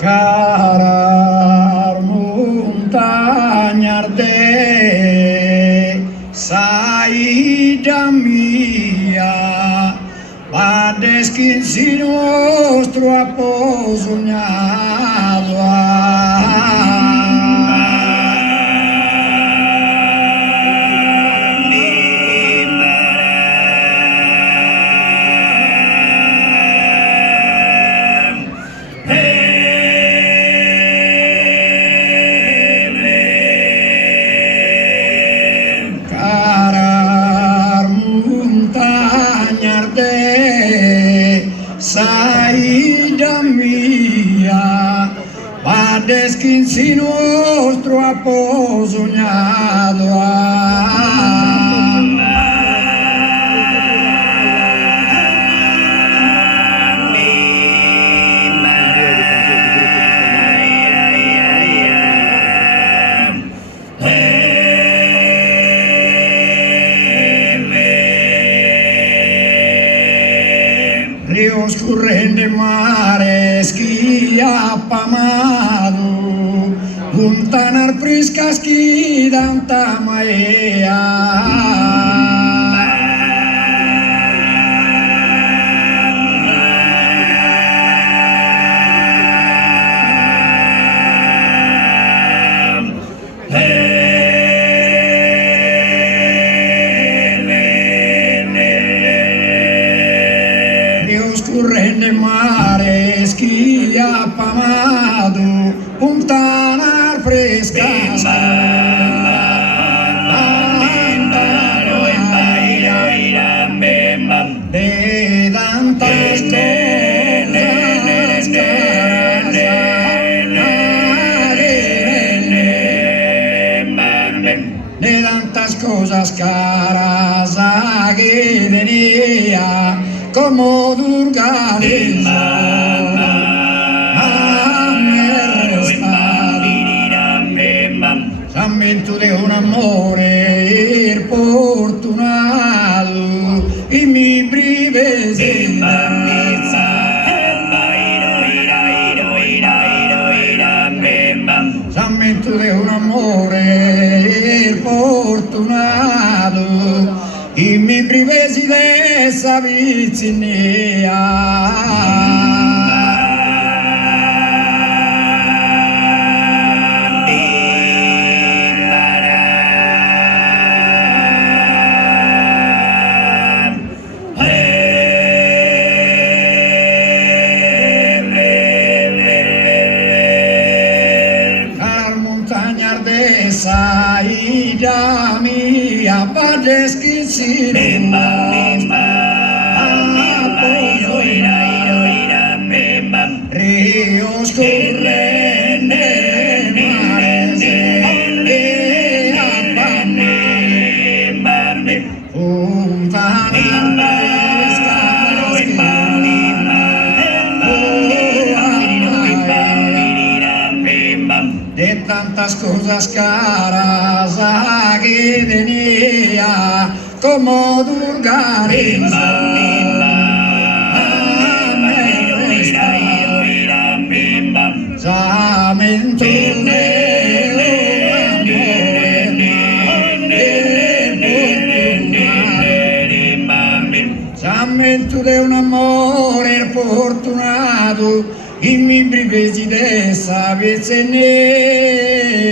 Carar montañas de saída mía, padesquin si nostro aposognado saída mía, padesquin si nostro aposognado ríos correndo mares que apamado, juntanas frescas que dan tamaea. Correndo mares que apamado, juntanas frescas de tantas cosas caras que venía como Durgareza a mi restado, rammento de un amore fortunato y mi brevezza, rammento de un amore fortunato y mi brivesi dessa vicinea. Caras montañas de saída mía, padesquin si ríos correndo mares de apamado, juntanas de tantas cosas caras que venía como Durgareza. Lamento de un amore fortunato in mi brivesi dessa vicinea.